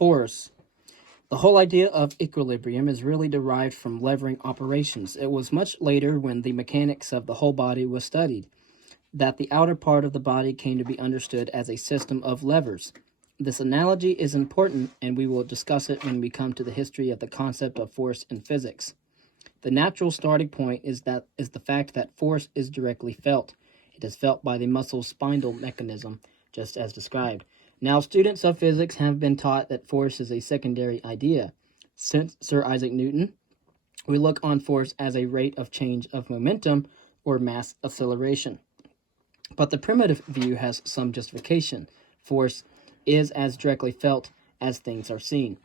Force. The whole idea of equilibrium is really derived from levering operations. It was much later, when the mechanics of the whole body was studied, that the outer part of the body came to be understood as a system of levers. This analogy is important, and we will discuss it when we come to the history of the concept of force in physics. The natural starting point is the fact that force is directly felt. It is felt by the muscle spindle mechanism, just as described. Now, students of physics have been taught that force is a secondary idea. Since Sir Isaac Newton, we look on force as a rate of change of momentum or mass acceleration. But the primitive view has some justification. Force is as directly felt as things are seen.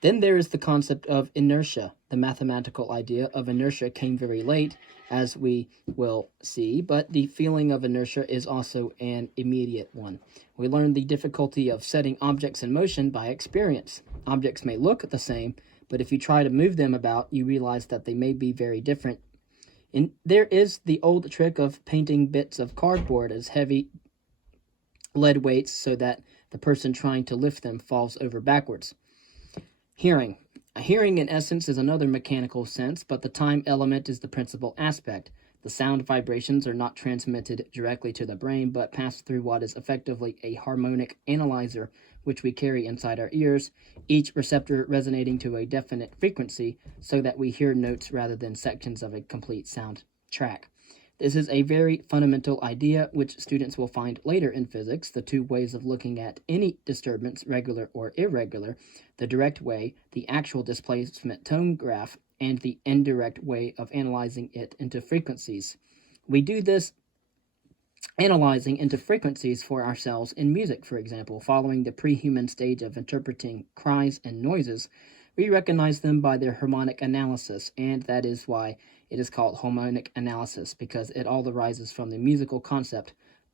Then there is the concept of inertia. The mathematical idea of inertia came very late, as we will see, but the feeling of inertia is also an immediate one. We learn the difficulty of setting objects in motion by experience. Objects may look the same, but if you try to move them about, you realize that they may be very different. And there is the old trick of painting bits of cardboard as heavy lead weights so that the person trying to lift them falls over backwards. Hearing. A hearing, in essence, is another mechanical sense, but the time element is the principal aspect. The sound vibrations are not transmitted directly to the brain, but pass through what is effectively a harmonic analyzer, which we carry inside our ears, each receptor resonating to a definite frequency, so that we hear notes rather than sections of a complete sound track. This is a very fundamental idea which students will find later in physics, the two ways of looking at any disturbance, regular or irregular, the direct way, the actual displacement tone graph, and the indirect way of analyzing it into frequencies. We do this analyzing into frequencies for ourselves in music, for example. Following the pre-human stage of interpreting cries and noises, we recognize them by their harmonic analysis, and that is why it is called harmonic analysis, because it all arises from the musical concept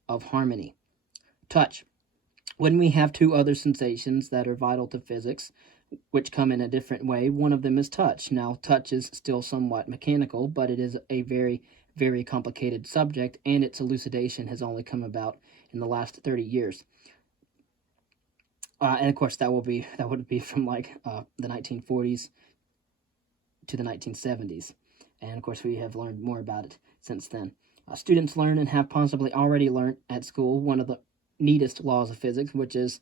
of harmony. Touch. When we have two other sensations that are vital to physics, which come in a different way, one of them is touch. Now, touch is still somewhat mechanical, but it is a very, very complicated subject, and its elucidation has only come about in the last 30 years. And of course, that would be from the 1940s to the 1970s. And of course, we have learned more about it since then. Students learn and have possibly already learned at school one of the neatest laws of physics, which is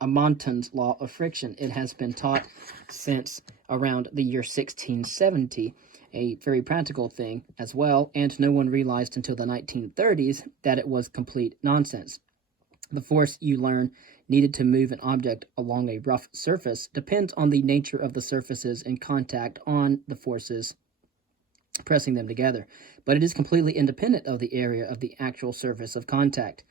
Montan's law of friction. It has been taught since around the year 1670, a very practical thing as well, and no one realized until the 1930s that it was complete nonsense. The force you learn needed to move an object along a rough surface depends on the nature of the surfaces in contact on the forces pressing them together, but it is completely independent of the area of the actual surface of contact.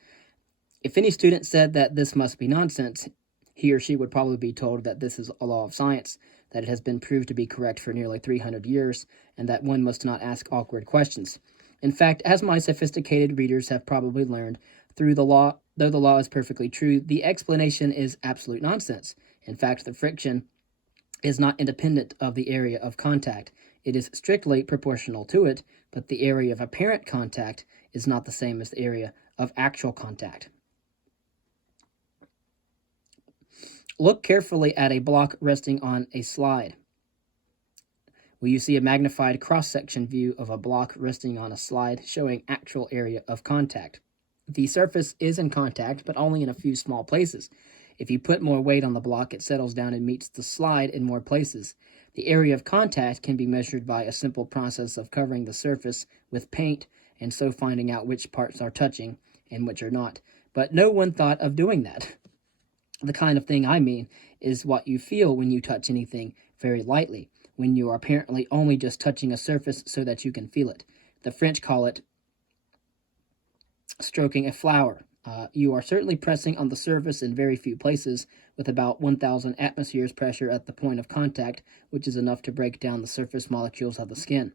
If any student said that this must be nonsense, he or she would probably be told that this is a law of science, that it has been proved to be correct for nearly 300 years, and that one must not ask awkward questions. In fact, as my sophisticated readers have probably learned, though the law is perfectly true, the explanation is absolute nonsense. In fact, the friction is not independent of the area of contact. It is strictly proportional to it, but the area of apparent contact is not the same as the area of actual contact. Look carefully at a block resting on a slide. Will you see a magnified cross-section view of a block resting on a slide showing actual area of contact? The surface is in contact, but only in a few small places. If you put more weight on the block, it settles down and meets the slide in more places. The area of contact can be measured by a simple process of covering the surface with paint and so finding out which parts are touching and which are not. But no one thought of doing that. The kind of thing I mean is what you feel when you touch anything very lightly, when you are apparently only just touching a surface so that you can feel it. The French call it stroking a flower. You are certainly pressing on the surface in very few places, with about 1,000 atmospheres pressure at the point of contact, which is enough to break down the surface molecules of the skin.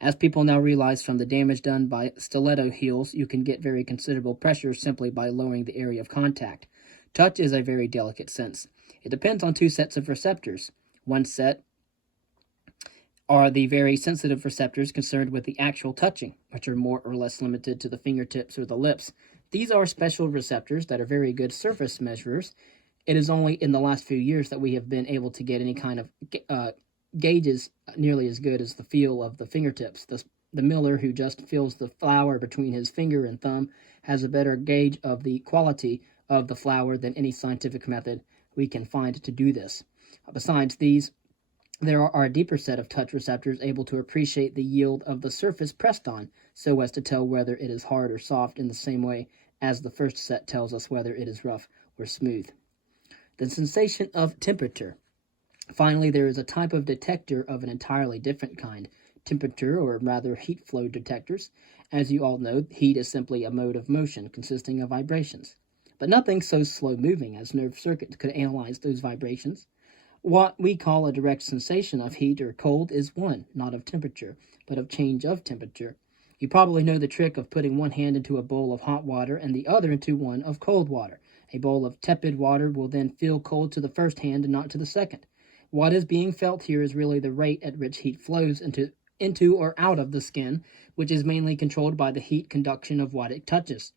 As people now realize from the damage done by stiletto heels, you can get very considerable pressure simply by lowering the area of contact. Touch is a very delicate sense. It depends on two sets of receptors. One set are the very sensitive receptors concerned with the actual touching, which are more or less limited to the fingertips or the lips. These are special receptors that are very good surface measurers It is only in the last few years that we have been able to get any kind of gauges nearly as good as the feel of the fingertips. The miller who just feels the flour between his finger and thumb has a better gauge of the quality of the flour than any scientific method we can find to do this. Besides these, there are a deeper set of touch receptors able to appreciate the yield of the surface pressed on, so as to tell whether it is hard or soft in the same way as the first set tells us whether it is rough or smooth. The sensation of temperature. Finally, there is a type of detector of an entirely different kind, temperature, or rather heat flow detectors. As you all know, heat is simply a mode of motion consisting of vibrations. But nothing so slow-moving as nerve circuits could analyze those vibrations. What we call a direct sensation of heat or cold is one, not of temperature, but of change of temperature. You probably know the trick of putting one hand into a bowl of hot water and the other into one of cold water. A bowl of tepid water will then feel cold to the first hand and not to the second. What is being felt here is really the rate at which heat flows into or out of the skin, which is mainly controlled by the heat conduction of what it touches.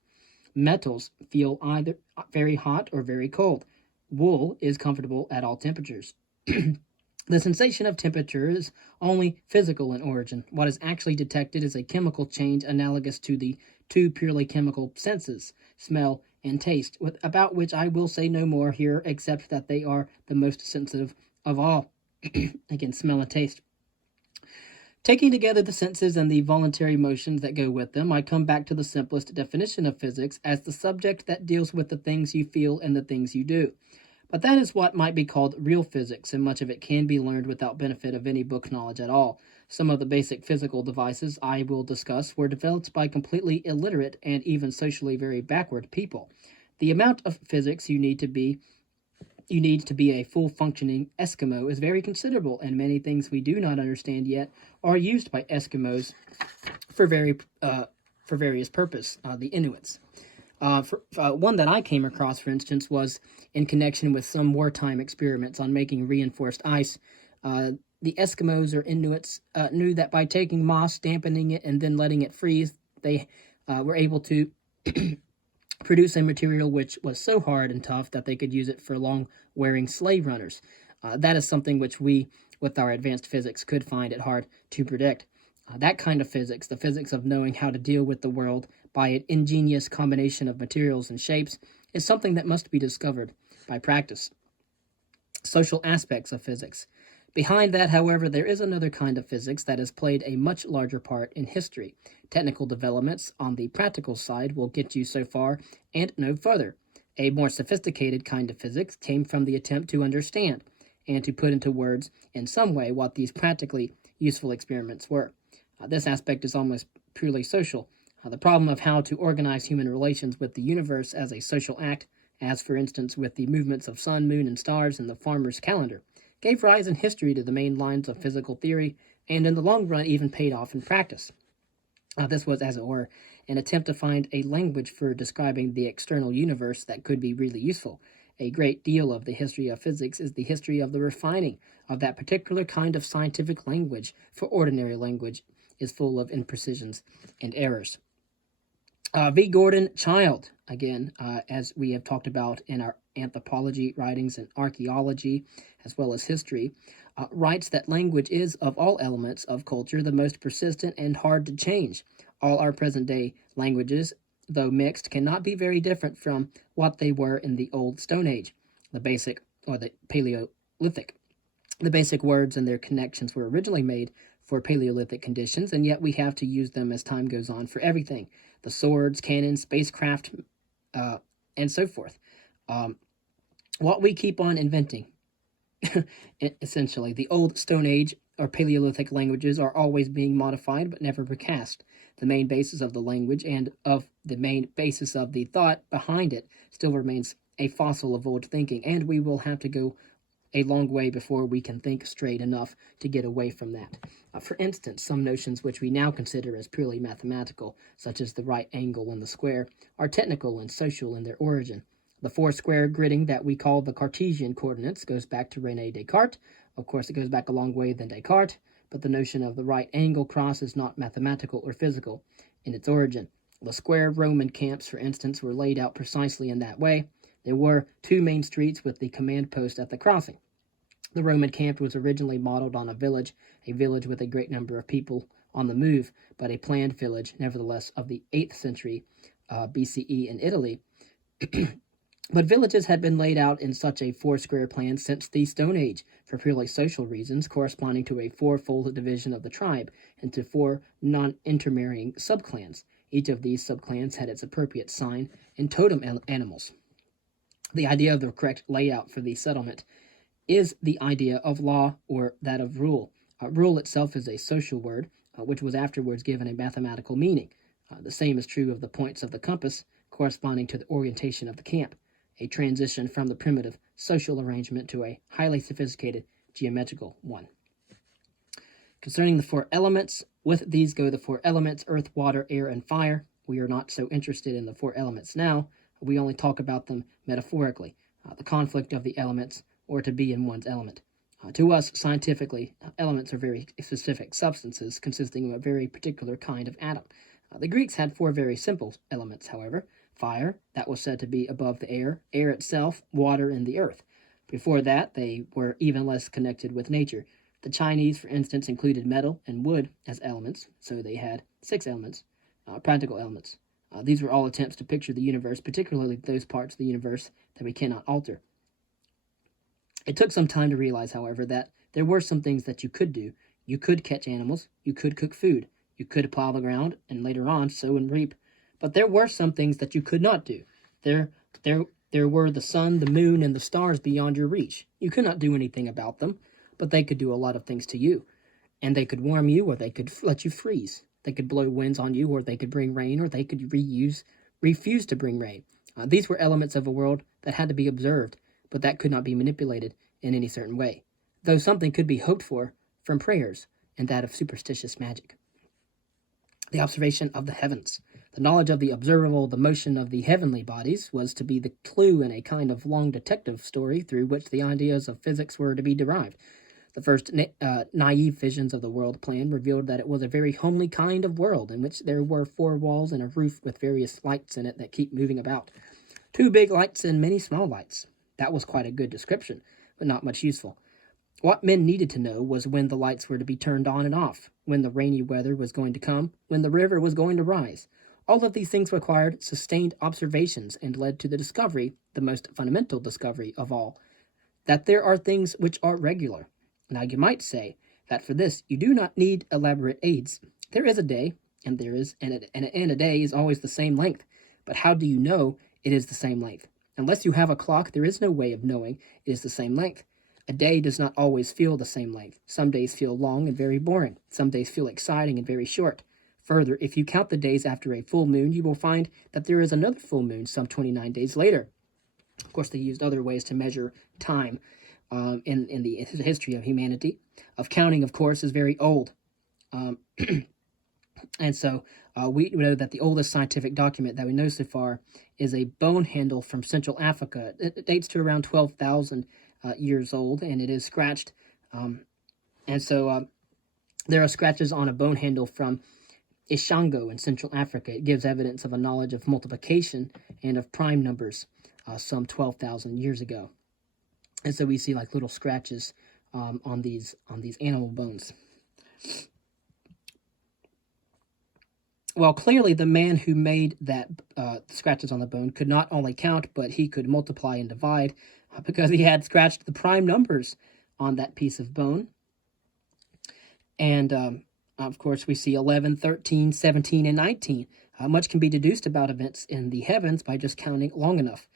Metals feel either very hot or very cold. Wool is comfortable at all temperatures. The sensation of temperature is only physical in origin. What is actually detected is a chemical change analogous to the two purely chemical senses, smell and taste, about which I will say no more here, except that they are the most sensitive of all. Again, smell and taste. Taking together the senses and the voluntary motions that go with them, I come back to the simplest definition of physics as the subject that deals with the things you feel and the things you do. But that is what might be called real physics, and much of it can be learned without benefit of any book knowledge at all. Some of the basic physical devices I will discuss were developed by completely illiterate and even socially very backward people. The amount of physics you need to be a full-functioning Eskimo is very considerable, and many things we do not understand yet are used by Eskimos for various purpose, the Inuits. One that I came across, for instance, was in connection with some wartime experiments on making reinforced ice. The Eskimos or Inuits knew that by taking moss, dampening it, and then letting it freeze, they were able to produce a material which was so hard and tough that they could use it for long-wearing slave runners. That is something which we, with our advanced physics, could find it hard to predict. That kind of physics, the physics of knowing how to deal with the world by an ingenious combination of materials and shapes, is something that must be discovered by practice. Social aspects of physics. Behind that, however, there is another kind of physics that has played a much larger part in history. Technical developments on the practical side will get you so far and no further. A more sophisticated kind of physics came from the attempt to understand and to put into words in some way what these practically useful experiments were. This aspect is almost purely social. The problem of how to organize human relations with the universe as a social act, as for instance with the movements of sun, moon, and stars in the farmer's calendar, gave rise in history to the main lines of physical theory, and in the long run even paid off in practice. This was, as it were, an attempt to find a language for describing the external universe that could be really useful. A great deal of the history of physics is the history of the refining of that particular kind of scientific language, for ordinary language is full of imprecisions and errors. V. Gordon Childe, again, as we have talked about in our anthropology writings and archaeology, as well as history, writes that language is, of all elements of culture, the most persistent and hard to change. All our present-day languages, though mixed, cannot be very different from what they were in the Old Stone Age, the basic, or the Paleolithic. The basic words and their connections were originally made for Paleolithic conditions, and yet we have to use them as time goes on for everything. The swords, cannons, spacecraft, and so forth. What we keep on inventing, essentially. The Old Stone Age or Paleolithic languages are always being modified but never recast. The main basis of the language and of the main basis of the thought behind it still remains a fossil of old thinking, and we will have to go a long way before we can think straight enough to get away from that. For instance, some notions which we now consider as purely mathematical, such as the right angle and the square, are technical and social in their origin. The four-square gridding that we call the Cartesian coordinates goes back to René Descartes. Of course, it goes back a long way than Descartes, but the notion of the right angle cross is not mathematical or physical in its origin. The square Roman camps, for instance, were laid out precisely in that way. There were two main streets with the command post at the crossing. The Roman camp was originally modeled on a village with a great number of people on the move, but a planned village, nevertheless, of the 8th century BCE in Italy. But villages had been laid out in such a four-square plan since the Stone Age for purely social reasons, corresponding to a four-fold division of the tribe into four non-intermarrying subclans. Each of these subclans had its appropriate sign and totem animals. The idea of the correct layout for the settlement is the idea of law or that of rule. Rule itself is a social word, which was afterwards given a mathematical meaning. The same is true of the points of the compass, corresponding to the orientation of the camp, a transition from the primitive social arrangement to a highly sophisticated geometrical one. Concerning the four elements, with these go the four elements: earth, water, air, and fire. We are not so interested in the four elements now. We only talk about them metaphorically, the conflict of the elements, or to be in one's element. To us, scientifically, elements are very specific substances consisting of a very particular kind of atom. The Greeks had four very simple elements, however: fire, that was said to be above the air itself, water, and the earth. Before that, they were even less connected with nature. The Chinese, for instance, included metal and wood as elements, so they had 6 elements, practical elements. These were all attempts to picture the universe, particularly those parts of the universe that we cannot alter. It took some time to realize, however, that there were some things that you could do. You could catch animals, you could cook food, you could plow the ground, and later on sow and reap. But there were some things that you could not do. There were the sun, the moon, and the stars beyond your reach. You could not do anything about them, but they could do a lot of things to you. And they could warm you, or they could let you freeze. They could blow winds on you, or they could bring rain, or they could refuse to bring rain. These were elements of a world that had to be observed, but that could not be manipulated in any certain way, though something could be hoped for from prayers and that of superstitious magic. The observation of the heavens. The knowledge of the observable, the motion of the heavenly bodies, was to be the clue in a kind of long detective story through which the ideas of physics were to be derived. The first naive visions of the world plan revealed that it was a very homely kind of world in which there were 4 walls and a roof with various lights in it that keep moving about. 2 big lights and many small lights. That was quite a good description, but not much useful. What men needed to know was when the lights were to be turned on and off, when the rainy weather was going to come, when the river was going to rise. All of these things required sustained observations and led to the discovery, the most fundamental discovery of all, that there are things which are regular. Now you might say that for this you do not need elaborate aids. There is a day, and a day is always the same length. But how do you know it is the same length? Unless you have a clock, there is no way of knowing it is the same length. A day does not always feel the same length. Some days feel long and very boring. Some days feel exciting and very short. Further, if you count the days after a full moon, you will find that there is another full moon some 29 days later. Of course, they used other ways to measure time in the history of humanity. Of counting, of course, is very old. And so we know that the oldest scientific document that we know so far is a bone handle from Central Africa. It dates to around 12,000 years old, and it is scratched. And so there are scratches on a bone handle from Ishango in Central Africa. It gives evidence of a knowledge of multiplication and of prime numbers some 12,000 years ago. And so we see like little scratches on these animal bones. Well, clearly the man who made that scratches on the bone could not only count, but he could multiply and divide because he had scratched the prime numbers on that piece of bone. And of course, we see 11, 13, 17, and 19. Much can be deduced about events in the heavens by just counting long enough.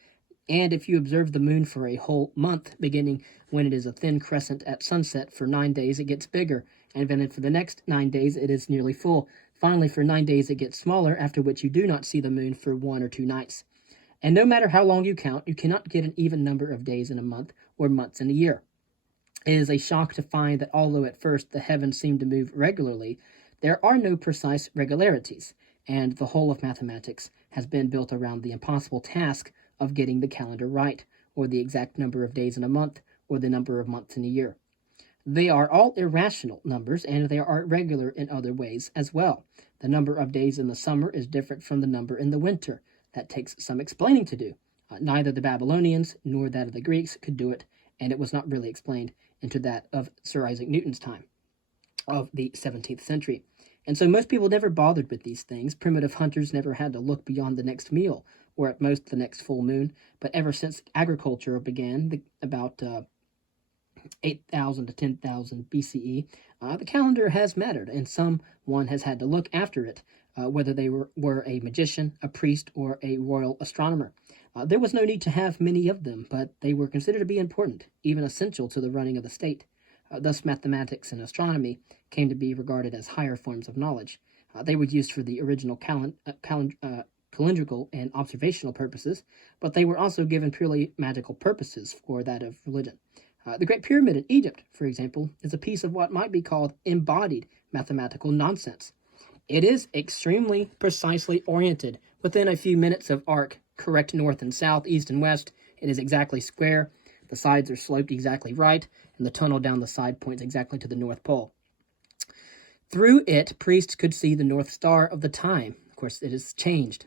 And if you observe the moon for a whole month, beginning when it is a thin crescent at sunset, for 9 days it gets bigger, and then for the next 9 days it is nearly full. Finally, for 9 days it gets smaller, after which you do not see the moon for 1 or 2 nights. And no matter how long you count, you cannot get an even number of days in a month or months in a year. It is a shock to find that although at first the heavens seem to move regularly, there are no precise regularities, and the whole of mathematics has been built around the impossible task of getting the calendar right, or the exact number of days in a month, or the number of months in a year. They are all irrational numbers, and they are irregular in other ways as well. The number of days in the summer is different from the number in the winter. That takes some explaining to do. Neither the Babylonians nor that of the Greeks could do it, and it was not really explained into that of Sir Isaac Newton's time of the 17th century. And so most people never bothered with these things. Primitive hunters never had to look beyond the next meal, or at most the next full moon. But ever since agriculture began, about 8,000 to 10,000 BCE, the calendar has mattered, and someone has had to look after it, whether they were a magician, a priest, or a royal astronomer. There was no need to have many of them, but they were considered to be important, even essential to the running of the state. Thus, mathematics and astronomy came to be regarded as higher forms of knowledge. They were used for the original calendrical and observational purposes, but they were also given purely magical purposes for that of religion. The Great Pyramid in Egypt, for example, is a piece of what might be called embodied mathematical nonsense. It is extremely precisely oriented within a few minutes of arc, correct north and south, east and west. It is exactly square. The sides are sloped exactly right, and the tunnel down the side points exactly to the North Pole. Through it, priests could see the North Star of the time. Of course, it has changed.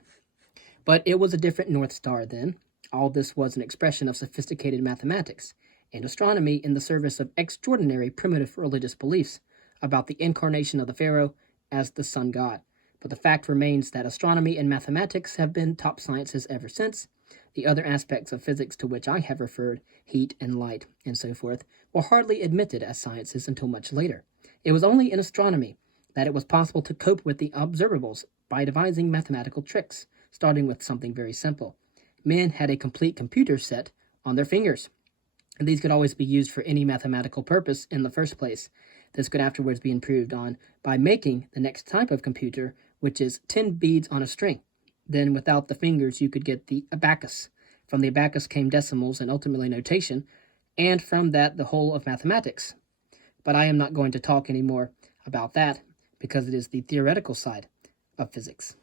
But it was a different North Star then. All this was an expression of sophisticated mathematics and astronomy in the service of extraordinary primitive religious beliefs about the incarnation of the pharaoh as the sun god. But the fact remains that astronomy and mathematics have been top sciences ever since. The other aspects of physics to which I have referred, heat and light and so forth, were hardly admitted as sciences until much later. It was only in astronomy that it was possible to cope with the observables by devising mathematical tricks, starting with something very simple. Men had a complete computer set on their fingers, and these could always be used for any mathematical purpose in the first place. This could afterwards be improved on by making the next type of computer, which is 10 beads on a string. Then without the fingers you could get the abacus. From the abacus came decimals and ultimately notation, and from that the whole of mathematics. But I am not going to talk any more about that because it is the theoretical side of physics.